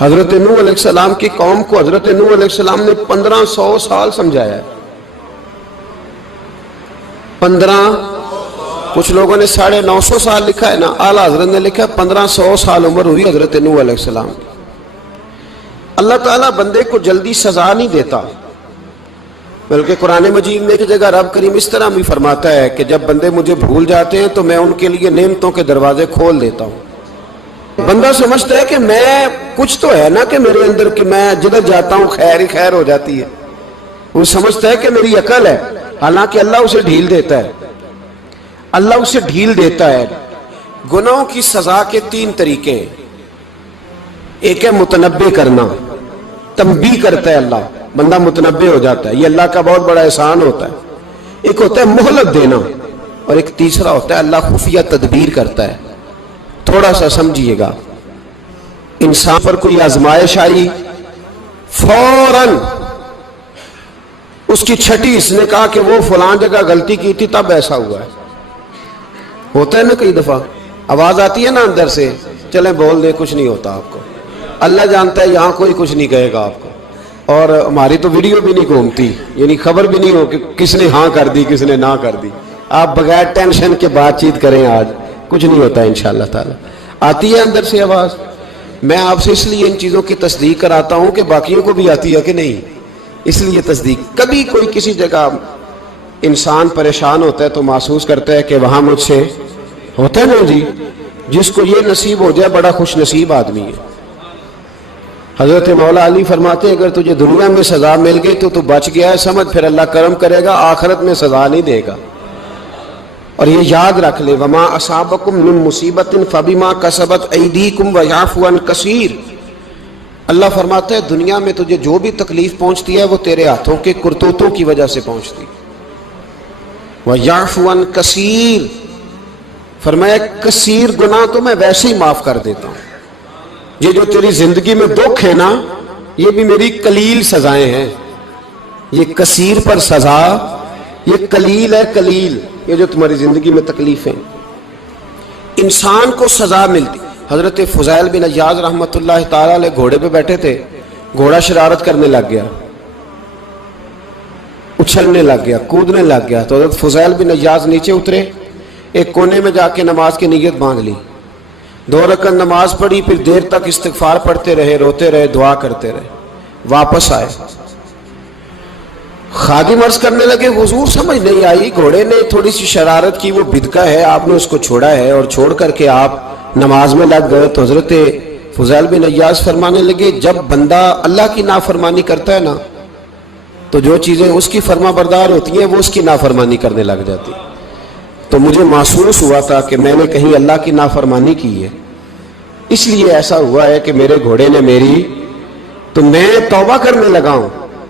حضرت نوح علیہ السلام کی قوم کو حضرت نوح علیہ السلام نے 1500 سال سمجھایا ہے. 15، کچھ لوگوں نے 950 سال لکھا ہے نا، اعلیٰ حضرت نے لکھا ہے 1500 سال عمر ہوئی حضرت نوح علیہ السلام کی. اللہ تعالیٰ بندے کو جلدی سزا نہیں دیتا، بلکہ قرآن مجید میں ایک جگہ رب کریم اس طرح بھی فرماتا ہے کہ جب بندے مجھے بھول جاتے ہیں تو میں ان کے لیے نعمتوں کے دروازے کھول دیتا ہوں. بندہ سمجھتا ہے کہ میں کچھ تو ہے نا کہ میرے اندر کہ میں جدھر جاتا ہوں خیر ہی خیر ہو جاتی ہے. وہ سمجھتا ہے کہ میری عقل ہے، حالانکہ اللہ اسے ڈھیل دیتا ہے. اللہ اسے ڈھیل دیتا ہے. گناہوں کی سزا کے 3 طریقے ہیں. ایک ہے متنبع کرنا، تنبیہ کرتا ہے اللہ، بندہ متنبع ہو جاتا ہے، یہ اللہ کا بہت بڑا احسان ہوتا ہے. ایک ہوتا ہے مہلت دینا، اور ایک تیسرا ہوتا ہے اللہ خفیہ تدبیر کرتا ہے. تھوڑا سا سمجھیے گا، انسان پر کوئی آزمائش آئی، فوراً اس کی چھٹی اس نے کہا کہ وہ فلاں جگہ غلطی کی تھی تب ایسا ہوا ہے. ہوتا ہے نا کئی دفعہ آواز آتی ہے نا اندر سے، چلیں بول دیں کچھ نہیں ہوتا آپ کو. اللہ جانتا ہے یہاں کوئی کچھ نہیں کہے گا آپ کو، اور ہماری تو ویڈیو بھی نہیں گھومتی، یعنی خبر بھی نہیں ہو کہ کس نے ہاں کر دی کس نے نہ کر دی. آپ بغیر ٹینشن کے بات چیت کریں، آج کچھ نہیں ہوتا انشاءاللہ تعالی. آتی ہے اندر سے آواز. میں آپ سے اس لیے ان چیزوں کی تصدیق کراتا ہوں کہ باقیوں کو بھی آتی ہے کہ نہیں، اس لیے تصدیق. کبھی کوئی کسی جگہ انسان پریشان ہوتا ہے تو محسوس کرتا ہے کہ وہاں مجھ سے ہوتا ہے نا جی، جس کو یہ نصیب ہو جائے بڑا خوش نصیب آدمی ہے. حضرت مولا علی فرماتے ہیں اگر تجھے دنیا میں سزا مل گئی تو بچ گیا ہے، سمجھ پھر اللہ کرم کرے گا، آخرت میں سزا نہیں دے گا. اور یہ یاد رکھ لے، وما اصابکم من مصیبت فبما کسبت ایدیکم ویعفو عن کثیر. اللہ فرماتا ہے دنیا میں تجھے جو بھی تکلیف پہنچتی ہے وہ تیرے ہاتھوں کے کرتوتوں کی وجہ سے پہنچتی. ویعفو عن کثیر، فرمایا کثیر گناہ تو میں ویسے ہی معاف کر دیتا ہوں. یہ جو تیری زندگی میں دکھ ہے نا، یہ بھی میری قلیل سزائیں ہیں. یہ کثیر پر سزا، یہ قلیل ہے، قلیل یہ جو تمہاری زندگی میں تکلیفیں. انسان کو سزا ملتی. حضرت فضیل بن عیاض رحمۃ اللہ تعالی علیہ گھوڑے پہ بیٹھے تھے، گھوڑا شرارت کرنے لگ گیا، اچھلنے لگ گیا، کودنے لگ گیا. تو حضرت فضیل بن عیاض نیچے اترے، ایک کونے میں جا کے نماز کی نیت باندھ لی، 2 رکعت نماز پڑھی، پھر دیر تک استغفار پڑھتے رہے، روتے رہے، دعا کرتے رہے. واپس آئے، خادم عرض کرنے لگے حضور سمجھ نہیں آئی، گھوڑے نے تھوڑی سی شرارت کی، وہ بدکا ہے، آپ نے اس کو چھوڑا ہے اور چھوڑ کر کے آپ نماز میں لگ گئے. تو حضرت فضیل بن عیاض فرمانے لگے جب بندہ اللہ کی نافرمانی کرتا ہے نا تو جو چیزیں اس کی فرما بردار ہوتی ہیں وہ اس کی نافرمانی کرنے لگ جاتی. تو مجھے محسوس ہوا تھا کہ میں نے کہیں اللہ کی نافرمانی کی ہے، اس لیے ایسا ہوا ہے کہ میرے گھوڑے نے میری، تو میں توبہ کرنے لگا ہوں.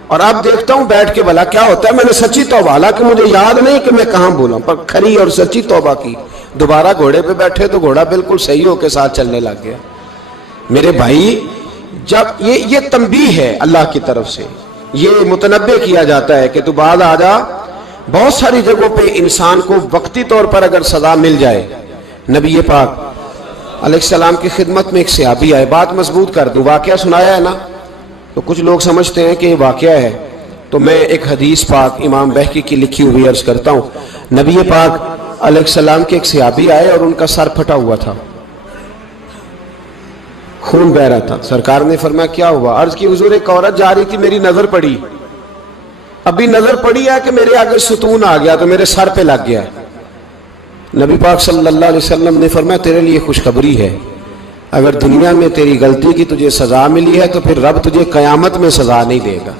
اور اب دیکھتا ہوں بیٹھ کے بھلا کیا ہوتا ہے. میں نے سچی توبہ، حالانکہ مجھے یاد نہیں کہ میں کہاں بولا، پر کھری اور سچی توبہ کی. دوبارہ گھوڑے پہ بیٹھے تو گھوڑا بالکل صحیح ہو کے ساتھ چلنے لگ گیا. میرے بھائی جب یہ تنبیہ ہے اللہ کی طرف سے، یہ متنبع کیا جاتا ہے کہ تو بعد آ جا. بہت ساری جگہوں پہ انسان کو وقتی طور پر اگر سزا مل جائے، نبی پاک علیہ السلام کی خدمت میں ایک صحابی آئے، بات مضبوط کر دوں، واقعہ سنایا ہے نا تو کچھ لوگ سمجھتے ہیں کہ یہ واقعہ ہے، تو میں ایک حدیث پاک امام بہقی کی لکھی ہوئی عرض کرتا ہوں. نبی پاک علیہ السلام کے ایک صحابی آئے اور ان کا سر پھٹا ہوا تھا، خون بہ رہا تھا. سرکار نے فرمایا کیا ہوا؟ عرض کی حضور ایک عورت جا رہی تھی، میری نظر پڑی، ابھی نظر پڑی ہے کہ میرے آگے ستون آ گیا تو میرے سر پہ لگ گیا. نبی پاک صلی اللہ علیہ وسلم نے فرمایا تیرے لیے خوشخبری ہے، اگر دنیا میں تیری غلطی کی تجھے سزا ملی ہے تو پھر رب تجھے قیامت میں سزا نہیں دے گا.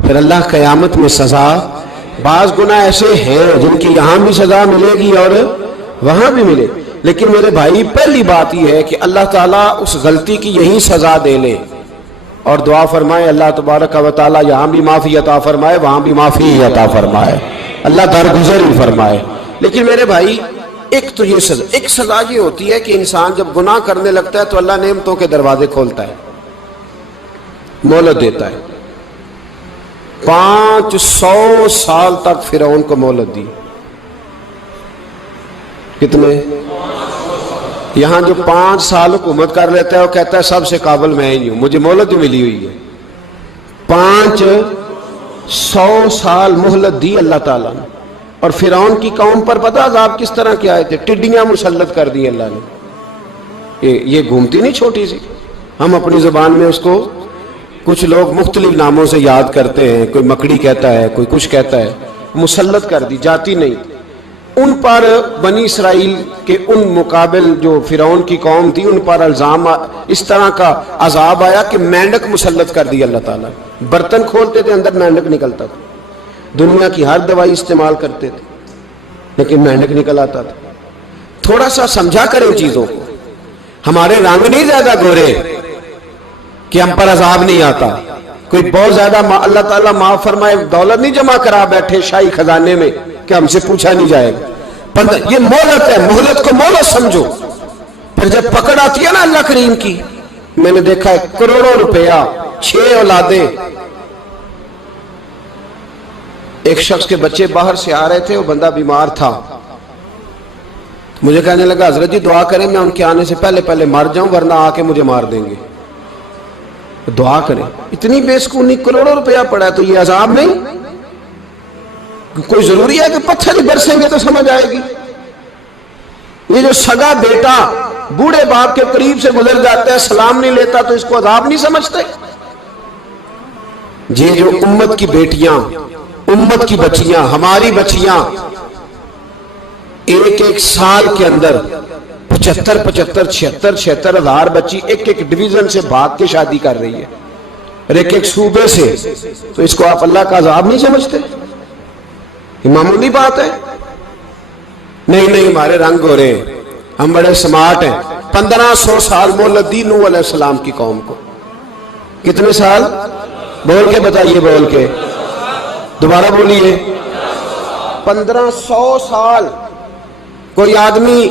پھر اللہ قیامت میں سزا، بعض گناہ ایسے ہیں جن کی یہاں بھی سزا ملے گی اور وہاں بھی ملے، لیکن میرے بھائی پہلی بات یہ ہے کہ اللہ تعالیٰ اس غلطی کی یہی سزا دے لے اور دعا فرمائے اللہ تبارک و تعالیٰ یہاں بھی معافی عطا فرمائے، وہاں بھی معافی عطا فرمائے، اللہ درگزر ہی فرمائے. لیکن میرے بھائی ایک تو یہ سزا، ایک سزا یہ ہوتی ہے کہ انسان جب گناہ کرنے لگتا ہے تو اللہ نعمتوں کے دروازے کھولتا ہے، مہلت دیتا ہے. 500 سال تک فرعون کو مہلت دی. کتنے؟ یہاں جو 5 سال حکومت کر لیتا ہے وہ کہتا ہے سب سے قابل میں ہی ہوں، مجھے مہلت ملی ہوئی ہے۔ 500 سال مہلت دی اللہ تعالیٰ نے، اور فرعون کی قوم پر پتہ عذاب کس طرح کے آئے تھے؟ ٹڈیاں مسلط کر دی اللہ نے۔ یہ گھومتی نہیں چھوٹی سی، ہم اپنی زبان میں اس کو کچھ لوگ مختلف ناموں سے یاد کرتے ہیں، کوئی مکڑی کہتا ہے، کوئی کچھ کہتا ہے، مسلط کر دی، جاتی نہیں۔ ان پر بنی اسرائیل کے ان مقابل جو فرعون کی قوم تھی ان پر الزام اس طرح کا عذاب آیا کہ مینڈک مسلط کر دی اللہ تعالیٰ۔ برتن کھولتے تھے اندر مینڈک نکلتا تھا، دنیا کی ہر دوائی استعمال کرتے تھے لیکن مینڈک نکل آتا تھا۔ تھوڑا سا سمجھا کریں چیزوں کو، ہمارے رنگ نہیں زیادہ گورے کہ ہم پر عذاب نہیں آتا۔ کوئی بہت زیادہ اللہ تعالیٰ معاف فرمائے دولت نہیں جمع کرا بیٹھے شاہی خزانے میں کہ ہم سے پوچھا نہیں جائے گا۔ یہ مہلت ہے، مہلت کو مہلت سمجھو۔ پھر جب پکڑ آتی ہے نا اللہ کریم کی، میں نے دیکھا ہے کروڑوں روپیہ، 6 اولادیں، ایک شخص کے بچے باہر سے آ رہے تھے، وہ بندہ بیمار تھا، مجھے کہنے لگا حضرت جی دعا کریں میں ان کے آنے سے پہلے مر جاؤں ورنہ آ کے مجھے مار دیں گے، دعا کریں۔ اتنی بے سکونی، کروڑوں روپیہ پڑا ہے تو یہ عذاب نہیں؟ کوئی ضروری ہے کہ پتھر ہی برسیں گے تو سمجھ آئے گی؟ یہ جو سگا بیٹا بوڑھے باپ کے قریب سے گزر جاتا ہے سلام نہیں لیتا تو اس کو عذاب نہیں سمجھتے؟ یہ جو امت کی بیٹیاں، امت کی بچیاں، ہماری بچیاں ایک سال کے اندر 75,000 ہزار بچی ایک ڈویژن سے بھاگ کے شادی کر رہی ہے اور ایک صوبے سے، تو اس کو آپ اللہ کا عذاب نہیں سمجھتے؟ یہ معمولی بات ہے؟ نہیں ہمارے رنگ ہو رہے ہیں، ہم بڑے سمارٹ ہیں۔ 1500 سال مہلت دی نوح علیہ السلام کی قوم کو۔ کتنے سال؟ بول کے بتائیے، بول کے دوبارہ بولیے۔ 1500 سال۔ کوئی آدمی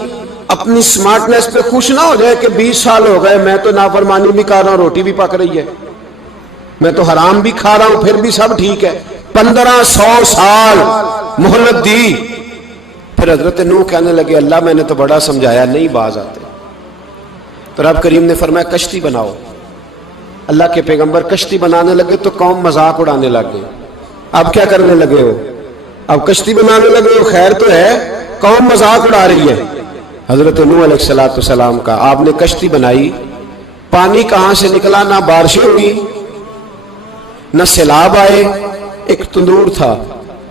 اپنی سمارٹنس پہ خوش نہ ہو جائے کہ 20 سال ہو گئے میں تو نافرمانی بھی کر رہا ہوں، روٹی بھی پک رہی ہے، میں تو حرام بھی کھا رہا ہوں، پھر بھی سب ٹھیک ہے۔ 1500 سال مہلت دی۔ پھر حضرت نوح کہنے لگے اللہ میں نے تو بڑا سمجھایا نہیں باز آتے، تو رب کریم نے فرمایا کشتی بناؤ۔ اللہ کے پیغمبر کشتی بنانے لگے تو قوم مذاق اڑانے لگ گئی۔ اب کیا کرنے لگے ہو؟ اب کشتی بنانے لگے ہو، خیر تو ہے، قوم مذاق اڑا رہی ہے۔ حضرت نوح علیہ السلام کا آپ نے کشتی بنائی، پانی کہاں سے نکلا؟ نہ بارشیں ہوئی نہ سیلاب آئے، ایک تندور تھا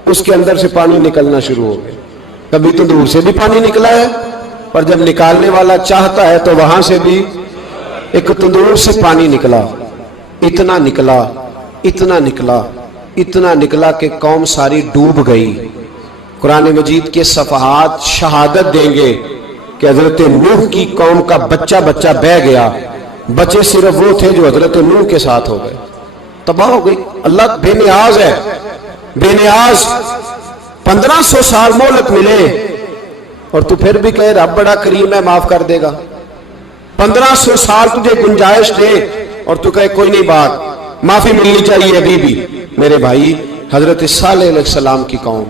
اس کے اندر سے پانی نکلنا شروع ہو گیا۔ کبھی تندور سے بھی پانی نکلا ہے، پر جب نکالنے والا چاہتا ہے تو وہاں سے بھی ایک تندور سے پانی نکلا، اتنا نکلا اتنا نکلا اتنا نکلا کہ قوم ساری ڈوب گئی۔ قرآن مجید کے صفحات شہادت دیں گے کہ حضرت نوح کی قوم کا بچہ بہ گیا، بچے صرف وہ تھے جو حضرت نوح کے ساتھ ہو گئے، تباہ ہو گئی۔ اللہ بے نیاز ہے، بے نیاز۔ 1500 سال مہلت ملے اور تو پھر بھی کہے رب بڑا کریم ہے معاف کر دے گا۔ 1500 سال تجھے گنجائش دے اور تو کہے کوئی نہیں، بات معافی ملنی چاہیے ابھی بھی۔ میرے بھائی، حضرت صالح علیہ السلام کی قوم،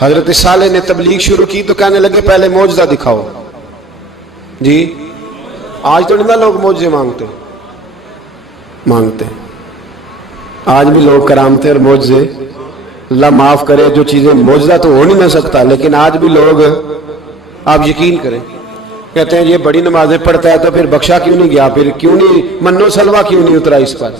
حضرت صالح نے تبلیغ شروع کی تو کہنے لگے پہلے معجزہ دکھاؤ۔ جی آج تو نہیں لوگ معجزے مانگتے ہیں، آج بھی لوگ کرامتے اور معجزے، اللہ معاف کرے، جو چیزیں معجزہ تو ہو نہیں نہ سکتا لیکن آج بھی لوگ، آپ یقین کریں، کہتے ہیں یہ بڑی نمازیں پڑھتا ہے تو پھر بخشا کیوں نہیں گیا، پھر کیوں نہیں منو سلوا کیوں نہیں اترا اس پر،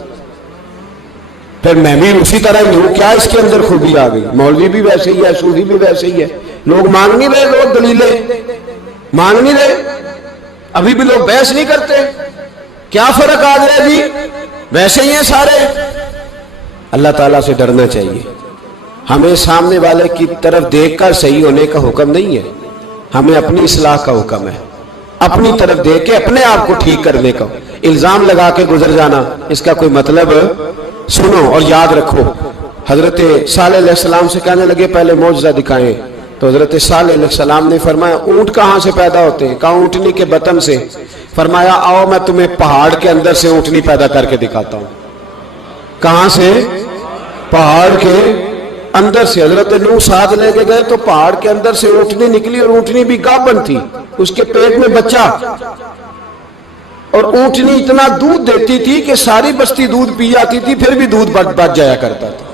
پھر میں بھی اسی طرح ہی ہوں، کیا اس کے اندر خوبی آ گئی؟ مولوی بھی ویسے ہی ہے، صوفی بھی ویسے ہی ہے، لوگ مانگ نہیں رہے، لوگ دلیلیں مانگ نہیں رہے، ابھی بھی لوگ بحث نہیں کرتے، کیا فرق آ گیا جی؟ ویسے ہی ہیں سارے۔ اللہ تعالیٰ سے ڈرنا چاہیے، ہمیں سامنے والے کی طرف دیکھ کر صحیح ہونے کا حکم نہیں ہے، ہمیں اپنی اصلاح کا حکم ہے، اپنی طرف دیکھ کے اپنے آپ کو ٹھیک کرنے کا۔ الزام لگا کے گزر جانا اس کا کوئی مطلب؟ سنو اور یاد رکھو، حضرت صالح علیہ السلام سے کہنے لگے پہلے معجزہ دکھائیں، تو حضرت صالح علیہ السلام نے فرمایا اونٹ کہاں سے پیدا ہوتے ہیں؟ کہا اونٹنی کے بطن سے۔ فرمایا آؤ میں تمہیں پہاڑ کے اندر سے اونٹنی پیدا کر کے دکھاتا ہوں۔ کہاں سے؟ پہاڑ کے اندر سے۔ حضرت نوح ساتھ لے کے گئے تو پہاڑ کے اندر سے اونٹنی نکلی اور اونٹنی بھی گابن تھی، اس کے پیٹ میں بچہ، اور اونٹنی اتنا دودھ دیتی تھی کہ ساری بستی دودھ پی جاتی تھی، پھر بھی دودھ بچ جایا کرتا تھا۔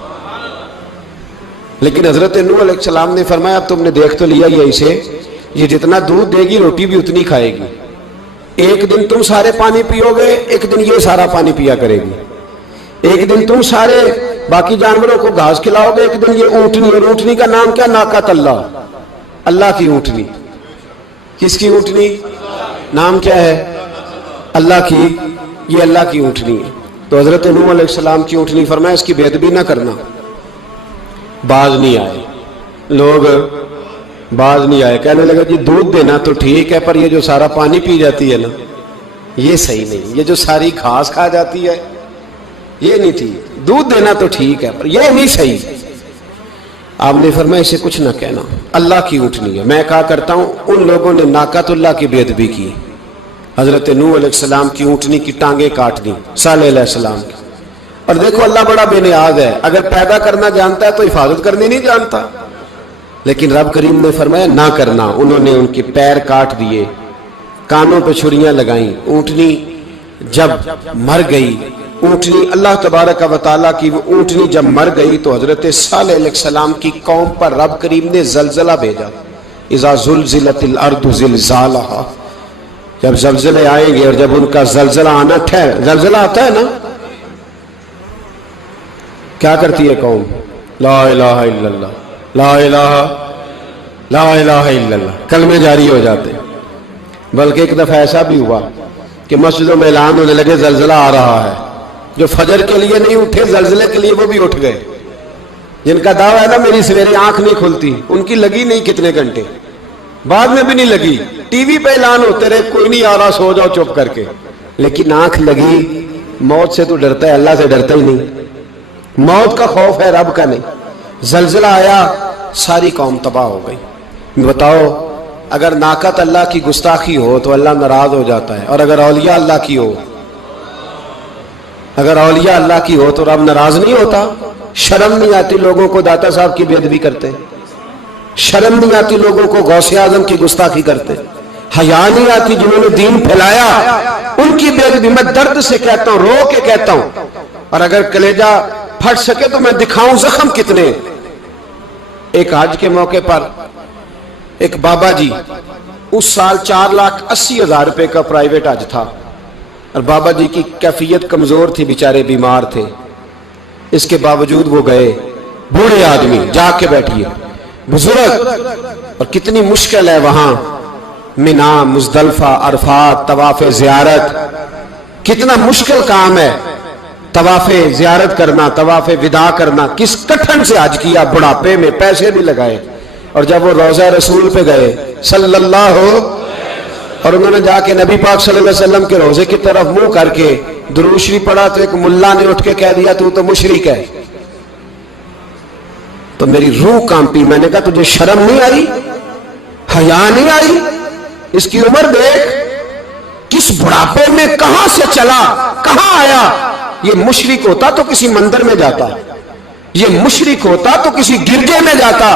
لیکن حضرت نوح علیہ السلام نے فرمایا اب تم نے دیکھ تو لیا یہ اسے، یہ جتنا دودھ دے گی روٹی بھی اتنی کھائے گی، ایک دن تم سارے پانی پیو گے، ایک دن یہ سارا پانی پیا کرے گی، ایک دن تم سارے باقی جانوروں کو گھاس کھلاؤ گے، ایک دن یہ اونٹنی، اور اونٹنی کا نام کیا؟ ناقۃ اللہ، اللہ کی اونٹنی۔ کس کی اونٹنی؟ نام کیا ہے؟ اللہ کی، یہ اللہ کی اونٹنی ہے۔ تو حضرت نوح علیہ السلام کی اونٹنی فرمایا اس کی بے ادبی نہ کرنا۔ باز نہیں آئے لوگ، باز نہیں آئے، کہنے لگا جی دودھ دینا تو ٹھیک ہے، پر یہ جو سارا پانی پی جاتی ہے نا یہ صحیح نہیں، یہ جو ساری گھاس کھا جاتی ہے یہ نہیں ٹھیک، دودھ دینا تو ٹھیک ہے پر یہ نہیں صحیح۔ آپ نے فرمایا اسے کچھ نہ کہنا، اللہ کی اونٹنی ہے۔ میں کہا کرتا ہوں ان لوگوں نے ناقۃ اللہ کی بے ادبی کی، حضرت نوح علیہ السلام کی اونٹنی کی ٹانگیں کاٹ دی، صالح علیہ السلام کی۔ اور دیکھو اللہ بڑا بے نیاز ہے، اگر پیدا کرنا جانتا ہے تو حفاظت کرنی نہیں جانتا، لیکن رب کریم نے فرمایا نہ کرنا۔ انہوں نے ان کے پیر کاٹ دیے، کانوں پہ چھریاں لگائیں۔ اونٹنی جب مر گئی، اونٹنی اللہ تبارک و تعالیٰ کی وہ اونٹنی جب مر گئی تو حضرت صالح علیہ السلام کی قوم پر رب کریم نے زلزلہ بھیجا، اذا زلزلت الارض زلزالہا، جب زلزلے آئیں گے اور جب ان کا زلزلہ آنا زلزلہ آتا ہے نا، کیا کرتی ہے قوم؟ لا الہ الا اللہ، لا الہ الا اللہ، کلمے جاری ہو جاتے۔ بلکہ ایک دفعہ ایسا بھی ہوا کہ مسجدوں میں اعلان ہونے لگے زلزلہ آ رہا ہے، جو فجر کے لیے نہیں اٹھے زلزلے کے لیے وہ بھی اٹھ گئے، جن کا دعویٰ ہے نا میری سویرے آنکھ نہیں کھلتی، ان کی لگی نہیں کتنے گھنٹے، بعد میں بھی نہیں لگی، ٹی وی پہ اعلان ہوتے رہے کوئی نہیں آ رہا سو جاؤ چپ کر کے، لیکن آنکھ لگی۔ موت سے تو ڈرتا ہے، اللہ سے ڈرتا ہی نہیں، موت کا خوف ہے رب کا نہیں۔ زلزلہ آیا، ساری قوم تباہ ہو گئی۔ بتاؤ اگر ناقۃ اللہ کی گستاخی ہو تو اللہ ناراض ہو جاتا ہے، اور اگر اولیاء اللہ کی ہو، اگر اولیاء اللہ کی ہو تو رب ناراض نہیں ہوتا؟ شرم نہیں آتی لوگوں کو داتا صاحب کی بے ادبی کرتے، شرم نہیں آتی لوگوں کو غوث اعظم کی گستاخی کرتے، حیا نہیں آتی جنہوں نے دین پھیلایا ان کی بے ادبی؟ میں درد سے کہتا ہوں، رو کے کہتا ہوں، اور اگر کلیجہ پھٹ سکے تو میں دکھاؤں زخم کتنے۔ ایک حج کے موقع پر ایک بابا جی، اس سال 4,80,000 روپے کا پرائیویٹ حج تھا، اور بابا جی کی کیفیت کمزور تھی، بیچارے بیمار تھے، اس کے باوجود وہ گئے، بوڑھے آدمی، جا کے بیٹھیے بزرگ، اور کتنی مشکل ہے وہاں منا، مزدلفہ، عرفات، طواف زیارت، کتنا مشکل کام ہے طواف زیارت کرنا، طواف وداع کرنا، کس کٹھن سے حج کیا، بڑھاپے میں پیسے بھی لگائے، اور جب وہ روضہ رسول پہ گئے صلی اللہ، اور انہوں نے جا کے نبی پاک صلی اللہ علیہ وسلم کے روضے کی طرف منہ کر کے درود شریف پڑھا تو ایک ملا نے اٹھ کے کہہ دیا تو مشرک ہے۔ تو میری روح کانپی، میں نے کہا تجھے شرم نہیں آئی، حیا نہیں آئی؟ اس کی عمر دیکھ، کس بڑھاپے میں کہاں سے چلا، کہاں آیا۔ یہ مشرک ہوتا تو کسی مندر میں جاتا، یہ مشرک ہوتا تو کسی گرجے میں جاتا،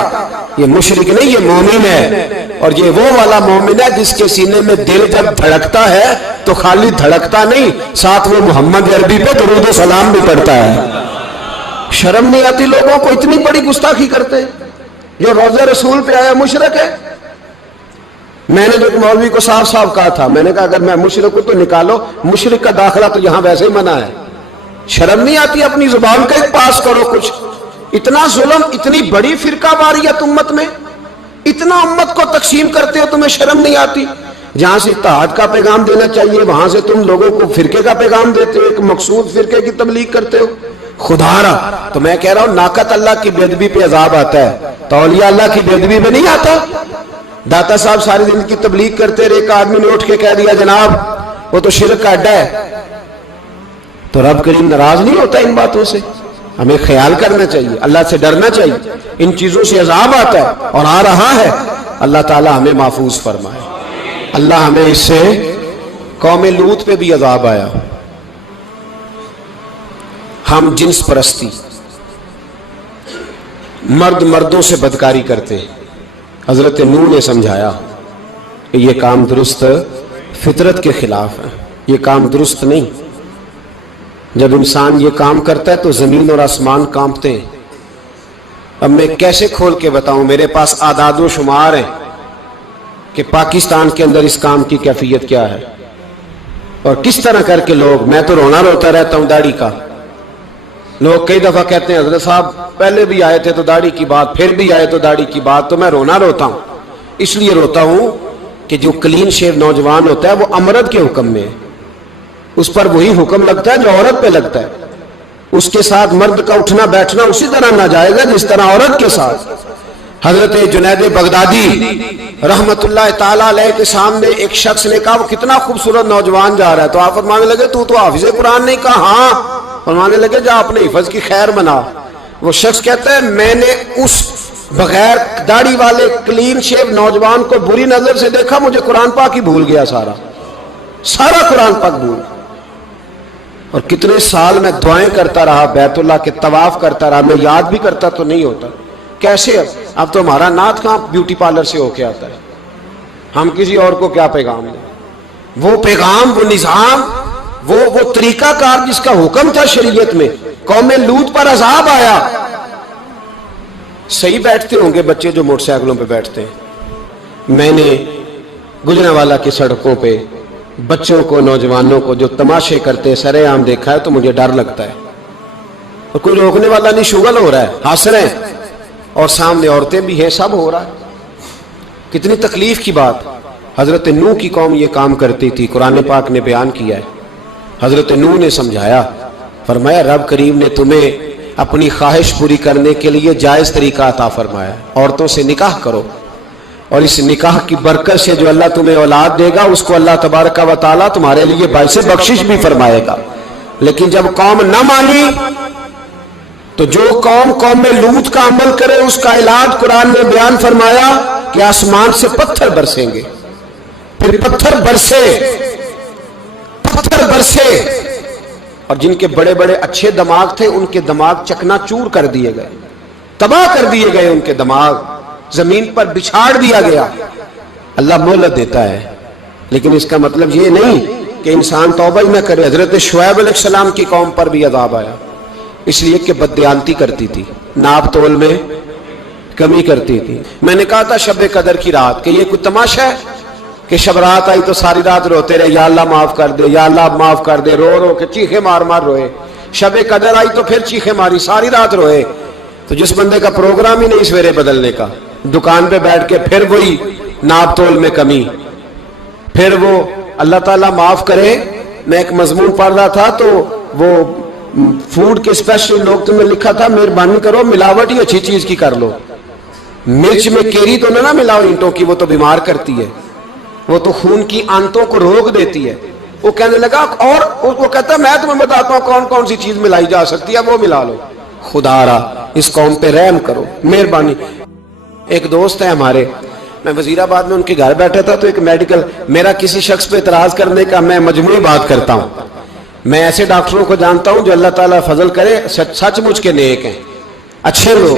یہ مشرک نہیں، یہ مومن ہے، اور یہ وہ والا مومن ہے جس کے سینے میں دل جب دھڑکتا ہے تو خالی دھڑکتا نہیں، ساتھ وہ محمد عربی پہ درود و سلام بھی پڑھتا ہے۔ شرم نہیں آتی لوگوں کو؟ اتنی بڑی گستاخی کرتے، جو روضہ رسول پہ آیا مشرک ہے۔ میں نے جو مولوی کو صاف صاف کہا تھا، میں نے کہا اگر میں مشرک ہوں تو نکالو، مشرک کا داخلہ تو یہاں ویسے ہی منع ہے۔ شرم نہیں آتی؟ اپنی زبان کا ایک پاس کرو کچھ۔ اتنا ظلم، اتنی بڑی فرقہ واریت امت میں، اتنا امت کو تقسیم کرتے ہو، تمہیں شرم نہیں آتی؟ جہاں سے اتحاد کا پیغام دینا چاہیے وہاں سے تم لوگوں کو فرقے کا پیغام دیتے ہو، ایک مقصود فرقے کی تبلیغ کرتے ہو۔ خدا را، تو میں کہہ رہا ہوں ناقۃ اللہ کی بے ادبی پہ عذاب آتا ہے، تو اولیاء اللہ کی بے ادبی پہ نہیں آتا؟ داتا صاحب ساری زندگی تبلیغ کرتے رہے، ایک آدمی نے اٹھ کے کہہ دیا جناب وہ تو شرک کا اڈا ہے، تو رب کریم ناراض نہیں ہوتا ان باتوں سے؟ ہمیں خیال کرنا چاہیے، اللہ سے ڈرنا چاہیے، ان چیزوں سے عذاب آتا ہے اور آ رہا ہے، اللہ تعالی ہمیں محفوظ فرمائے۔ اللہ ہمیں اس سے، قوم لوط پہ بھی عذاب آیا، ہم جنس پرستی، مرد مردوں سے بدکاری کرتے، حضرت نوح نے سمجھایا، کہ یہ کام درست فطرت کے خلاف ہے، یہ کام درست نہیں۔ جب انسان یہ کام کرتا ہے تو زمین اور آسمان کانپتے ہیں۔ اب میں کیسے کھول کے بتاؤں، میرے پاس اعداد و شمار ہیں کہ پاکستان کے اندر اس کام کی کیفیت کیا ہے اور کس طرح کر کے لوگ، میں تو رونا روتا رہتا ہوں داڑھی کا۔ لوگ کئی دفعہ کہتے ہیں حضرت صاحب پہلے بھی آئے تھے تو داڑھی کی بات، پھر بھی آئے تو داڑھی کی بات، تو میں رونا روتا ہوں۔ اس لیے روتا ہوں کہ جو کلین شیو نوجوان ہوتا ہے وہ امرد کے حکم میں ہے، اس پر وہی حکم لگتا ہے جو عورت پہ لگتا ہے۔ اس کے ساتھ مرد کا اٹھنا بیٹھنا اسی طرح ناجائز ہے جس طرح عورت کے ساتھ۔ حضرت جنید بغدادی رحمت اللہ تعالیٰ علیہ کے سامنے ایک شخص نے کہا وہ کتنا خوبصورت نوجوان جا رہا ہے، تو آپ فرمانے لگے تو حافظ قرآن نہیں؟ کہا ہاں۔ فرمانے لگے جا اپنے حفظ کی خیر بنا۔ وہ شخص کہتا ہے میں نے اس بغیر داڑھی والے کلین شیو نوجوان کو بری نظر سے دیکھا، مجھے قرآن پاک ہی بھول گیا، سارا قرآن پاک بھول۔ اور کتنے سال میں دعائیں کرتا رہا، بیت اللہ کے طواف کرتا رہا، میں یاد بھی کرتا تو نہیں ہوتا۔ کیسے اب تو ہمارا نعت کہاں بیوٹی پارلر سے ہو کے آتا ہے، ہم کسی اور کو کیا پیغام دیں؟ وہ پیغام، وہ نظام، وہ طریقہ کار جس کا حکم تھا شریعت میں، قوم لوط پر عذاب آیا۔ صحیح بیٹھتے ہوں گے بچے جو موٹر سائیکلوں پہ بیٹھتے ہیں، میں نے گجرانوالہ کی سڑکوں پہ بچوں کو، نوجوانوں کو جو تماشے کرتے سرے عام دیکھا ہے تو مجھے ڈر لگتا ہے، اور کوئی روکنے والا نہیں، شغل ہو رہا ہے، ہنس رہے ہیں، اور سامنے عورتیں بھی ہیں، سب ہو رہا ہے۔ کتنی تکلیف کی بات۔ حضرت نوح کی قوم یہ کام کرتی تھی، قرآن پاک نے بیان کیا ہے۔ حضرت نوح نے سمجھایا، فرمایا رب کریم نے تمہیں اپنی خواہش پوری کرنے کے لیے جائز طریقہ عطا فرمایا، عورتوں سے نکاح کرو، اور اس نکاح کی برکت سے جو اللہ تمہیں اولاد دے گا اس کو اللہ تبارک و تعالیٰ تمہارے لیے باعث بخشش بھی فرمائے گا۔ لیکن جب قوم نہ مانی تو جو قوم میں لوط کا عمل کرے اس کا علاج قرآن نے بیان فرمایا کہ آسمان سے پتھر برسیں گے، پھر پتھر برسے، اور جن کے بڑے بڑے اچھے دماغ تھے ان کے دماغ چکنا چور کر دیے گئے، تباہ کر دیے گئے، ان کے دماغ زمین پر بچھاڑ دیا گیا۔ اللہ مہلت دیتا ہے، لیکن اس کا مطلب یہ نہیں کہ انسان توبہ ہی نہ کرے۔ حضرت شعیب علیہ السلام کی قوم پر بھی عذاب آیا، اس لیے کہ بددیانتی کرتی تھی، ناپ تول میں کمی کرتی تھی۔ میں نے کہا تھا شب قدر کی رات کہ یہ کوئی تماشا ہے کہ شب رات آئی تو ساری رات روتے رہے، یا اللہ معاف کر دے، یا اللہ معاف کر دے، رو رو کے چیخے مار مار روئے۔ شب قدر آئی تو پھر چیخے ماری، ساری رات روئے۔ تو جس بندے کا پروگرام ہی نہیں سویرے بدلنے کا، دکان پہ بیٹھ کے پھر وہی ناپ تول میں کمی، پھر وہ اللہ تعالیٰ معاف کرے۔ میں ایک مضمون پڑھ رہا تھا تو وہ فوڈ کے اسپیشل لوگ میں لکھا تھا مہربانی کرو ملاوٹ ہی اچھی چیز کی کر لو، مرچ میں کیری تو نہ ملاؤ اینٹوں کی، وہ تو بیمار کرتی ہے، وہ تو خون کی آنتوں کو روک دیتی ہے۔ وہ کہنے لگا، اور وہ کہتا ہے میں تمہیں بتاتا ہوں کون کون سی چیز ملائی جا سکتی ہے، وہ ملا لو۔ خدا را اس قوم پہ رحم کرو، مہربانی۔ ایک دوست ہے ہمارے، میں وزیر آباد میں ان کے گھر بیٹھا تھا تو ایک میڈیکل، میرا کسی شخص پہ اعتراض کرنے کا میں مجموعی بات کرتا ہوں۔ میں ایسے ڈاکٹروں کو جانتا ہوں جو اللہ تعالیٰ فضل کرے سچ مچ کے نیک ہیں، اچھے لوگ۔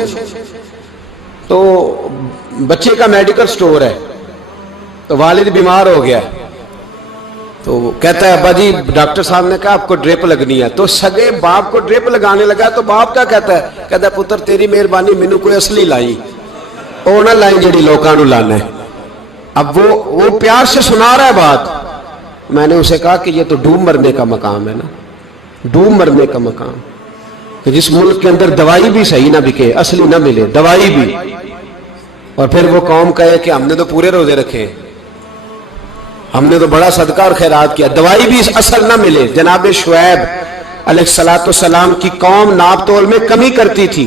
تو بچے کا میڈیکل سٹور ہے، تو والد بیمار ہو گیا، تو کہتا ہے ابا جی ڈاکٹر صاحب نے کہا آپ کو ڈرپ لگنی ہے، تو سگے باپ کو ڈرپ لگانے لگا، تو باپ کیا کہتا ہے پتر تیری مہربانی مینوں کوئی اصلی لائی، وہ نہ لائیں جڑی لوکاں نوں لانا ہے۔ اب وہ پیار سے سنا رہا ہے بات۔ میں نے اسے کہا کہ یہ تو ڈوب مرنے کا مقام ہے نا، ڈوب مرنے کا مقام، کہ جس ملک کے اندر دوائی بھی صحیح نہ بکے، اصلی نہ ملے دوائی بھی، اور پھر وہ قوم کہے کہ ہم نے تو پورے روزے رکھے، ہم نے تو بڑا صدقہ اور خیرات کیا، دوائی بھی اصل نہ ملے۔ جناب شعیب علیہ السلام کی قوم ناپ تول میں کمی کرتی تھی،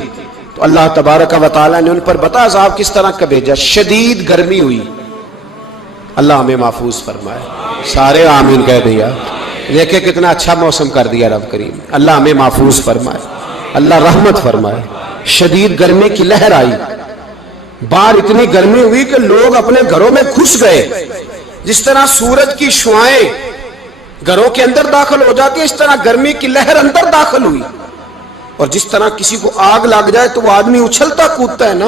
تو اللہ تبارک و تعالیٰ نے ان پر بتا عذاب کس طرح کا بھیجا، شدید گرمی ہوئی۔ اللہ ہمیں محفوظ فرمائے، سارے آمین کہہ دیا۔ دیکھیں کتنا اچھا موسم کر دیا رب کریم، اللہ ہمیں محفوظ فرمائے، اللہ رحمت فرمائے۔ شدید گرمی کی لہر آئی، باہر اتنی گرمی ہوئی کہ لوگ اپنے گھروں میں گھس گئے، جس طرح سورج کی شعائیں گھروں کے اندر داخل ہو جاتی ہے اس طرح گرمی کی لہر اندر داخل ہوئی، اور جس طرح کسی کو آگ لگ جائے تو وہ آدمی اچھلتا کودتا ہے نا،